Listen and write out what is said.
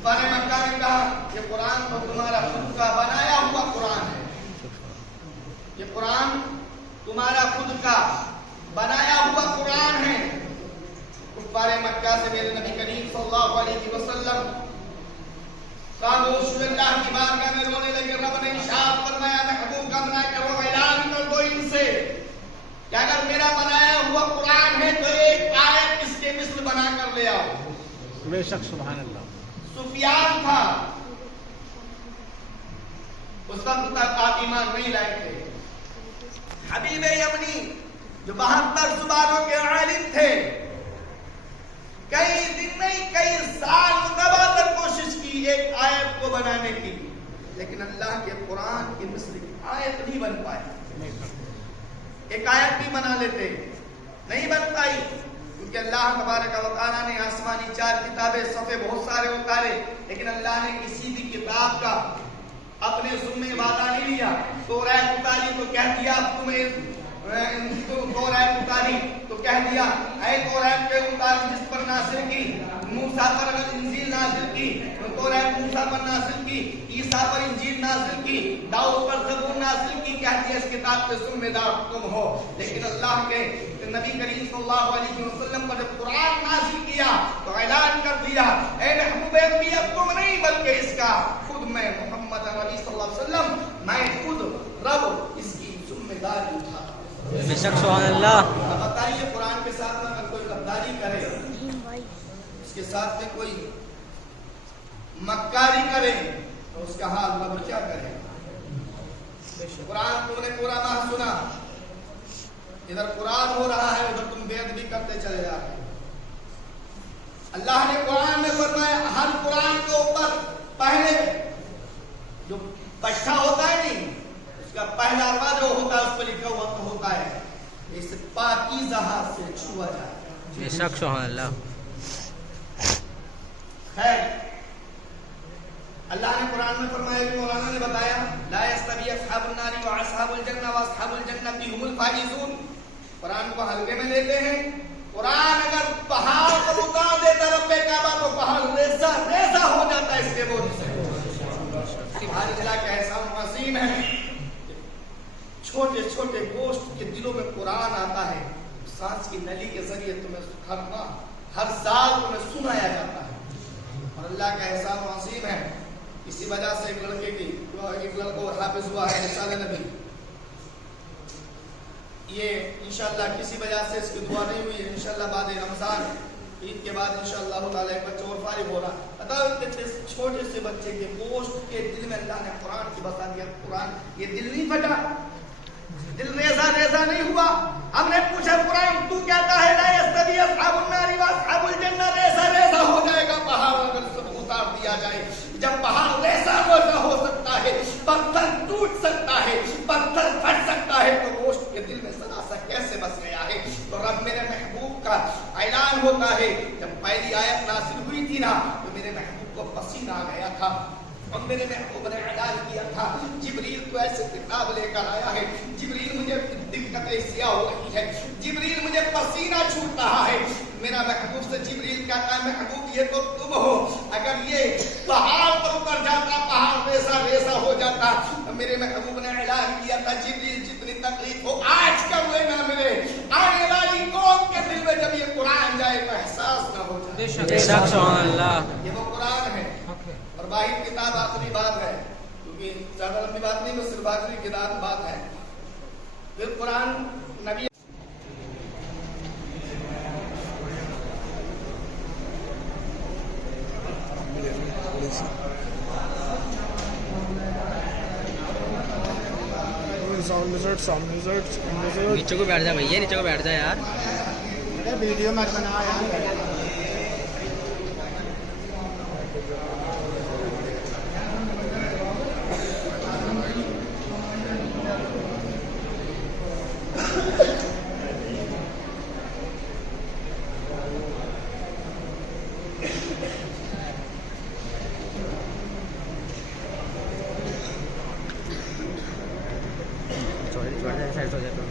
کفار مکہ نے کہا یہ قرآن تو تمہارا خود کا بنایا ہوا قرآن ہے، یہ قرآن تمہارا خود کا بنایا ہوا قرآن ہے۔ کفار مکہ سے میرے نبی کریم صلی اللہ علیہ وسلم رسول اللہ کی بارگاہ میں رونے لگے۔ رب نے ارشاد فرمایا محبوب کا بنا کرو، اعلان کر دو ان سے کہ اگر میرا بنایا ہوا قرآن ہے تو ایک آیت اس کے مثل بنا کر لے آؤ۔ بے شک سبحان اللہ۔ سفیان تھا، اس وقت تک آپ ایمان نہیں لائے تھے۔ حبیب یمنی جو 72 زبانوں کے عالم تھے، کئی دن نہیں کئی سال متبادل کوشش کی ایک آیت کو بنانے کی، لیکن اللہ کے قرآن کی مثل آیت نہیں بن پائی۔ ایک آیت بھی بنا لیتے، نہیں بن پائی، کیونکہ اللہ تبارک و تعالیٰ نے آسمانی 4 کتابیں، صفحے بہت سارے اتارے، لیکن اللہ نے کسی بھی کتاب کا اپنے ذمہ وعدہ نہیں لیا۔ توریت اتاری تو کہہ دیا تمہیں توریت اتاری تو کہہ دیا اے توریت کے اتاری جس پر نازل کی، موسیٰ پر انجیل نازل کی، توریت موسیٰ پر نازل کی، عیسیٰ پر انجیل نازل کی، داؤد پر زبور نازل کی، کہہ دیا اس کتاب کے ذمہ دار تم ہو۔ لیکن اللہ کے نبی کریم صلی اللہ علیہ وسلم پر جب قرآن نازل کیا تو اعلان کر دیا اے محبوب انبیاء تم نہیں بلکہ اس کا خود میں محمد نبی صلی اللہ علیہ وسلم، میں خود رب اس کی ذمہ داری اٹھاتا ہوں۔ بے شک سبحان اللہ۔ اب بتائیے قرآن کے ساتھ میں اگر کوئی غداری کرے، اس کے ساتھ میں کوئی مکاری کرے تو اس کا حال رب کیا کرے؟ قرآن تم نے پورا نہ سنا، ادھر قرآن ہو رہا ہے ادھر تم بے ادبی کرتے چلے جا رہے۔ اللہ نے قرآن میں فرمایا ہر قرآن کے اوپر پہلے جو پٹھا ہوتا ہے نہیں، اس کا پہلا اربا جو ہوتا ہے اس پہ لکھا ہوا تو ہوتا ہے اس پاکیزہ سے چھوا جائے۔ بے شک سبحان اللہ۔ خیر اللہ نے قرآن میں فرمایا کہ مولانا نے بتایا لا یستوی اصحاب النار واصحاب الجنہ واصحاب الجنہ هم الفائزون۔ قرآن کو حلقے میں لیتے ہیں، قرآن اگر پہاڑ پر اتار دیتا رب کعبہ تو پہاڑ ریزہ ریزہ ہو جاتا ہے اس کے بوجھ سے۔ ہمارے ضلع کا احسان عظیم ہے، چھوٹے چھوٹے گوشت کے دلوں میں قرآن آتا ہے، سانس کی نلی کے ذریعے تمہیں ہر سال تمہیں سنایا جاتا ہے، اور اللہ کا احسان عظیم ہے۔ اسی وجہ سے ایک لڑکوں حافظ ہوا ہے نثار نبی، یہ انشاءاللہ کسی وجہ سے اس کی دعا نہیں ہوئی ہے، انشاءاللہ بعد رمضان عید کے بعد انشاءاللہ تعالی ایک بچہ اور فارغ ہو رہا۔ اتنے چھوٹے سے بچے کے گوشت کے دل میں اللہ نے قرآن کی بتا دیا، قرآن یہ دل نہیں پھٹا، دل ریزہ ریزہ نہیں ہوا۔ ہم نے پوچھا قرآن تو کہتا ہے لا یستوی اصحاب النار واصحاب الجنہ، ریزہ ریزہ ہو جائے گا پہاڑ اگر سب اتار دیا جائے۔ جب پہاڑ ریزہ ریزہ ہو سکتا ہے، پتھر ٹوٹ سکتا ہے، پتھر پھٹ سکتا ہے، تو گوشت کے دل میں ذرا سا کیسے بس گیا ہے؟ تو رب میرے محبوب کا اعلان ہوتا ہے جب پہلی آیت نازل ہوئی تھی نا تو میرے محبوب کو پسینہ آ گیا تھا، اور میرے محبوب نے اعلان کیا تھا جبریل تو ایسے کتاب لے کر آیا ہے، جبریل مجھے دقتیں سیاہ ہو رہی ہے، جبریل مجھے پسینہ چھوٹ رہا ہے۔ میرا محبوب سے جبریل کہتا ہے محبوب یہ تو تم ہو، اگر یہ پہاڑ پر اتر جاتا پہاڑ ریزہ ریزہ ہو جاتا۔ میرے محبوب نے اعلان کیا تھا جبریل جتنی تکلیف ہو آج کر لینا، میرے آنے والی قوم کے دل میں جب یہ قرآن جائے تو احساس نہ ہو جائے۔ بے شک سبحان اللہ۔ یہ وہ قرآن ہے، اور باہر کتاب آخری بات ہے، کیونکہ زیادہ لمبی بات نہیں، بس صرف آخری کتاب بات ہے۔ پھر قرآن نبی نیچے کو بیٹھ جا بھیا، نیچے کو بیٹھ جا یار۔ ویڈیو مت بنا یار۔ سائڈ ہو جاتا ہوں۔